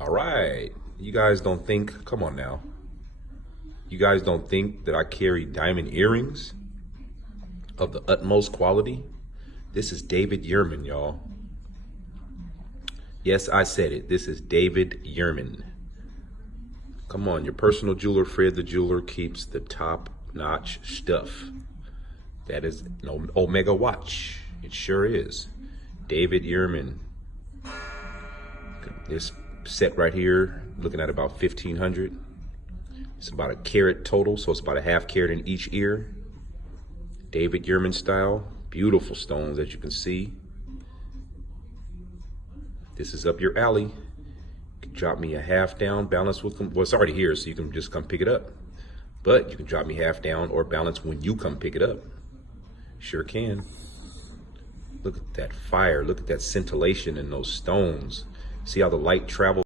All right. You guys don't think, come on now. You guys don't think that I carry diamond earrings of the utmost quality? This is David Yurman, y'all. Yes, I said it. This is David Yurman. Come on, your personal jeweler, Fred the Jeweler, keeps the top-notch stuff. That is an Omega watch. It sure is. David Yurman. This set right here, looking at about 1,500. It's about a carat total, so it's about a half carat in each ear. David Yurman style. Beautiful stones, as you can see. This is up your alley. You can drop me a half down, balance with them. Well, it's already here, so you can just come pick it up. But you can drop me half down or balance when you come pick it up. Sure can. Look at that fire. Look at that scintillation in those stones. See how the light travels?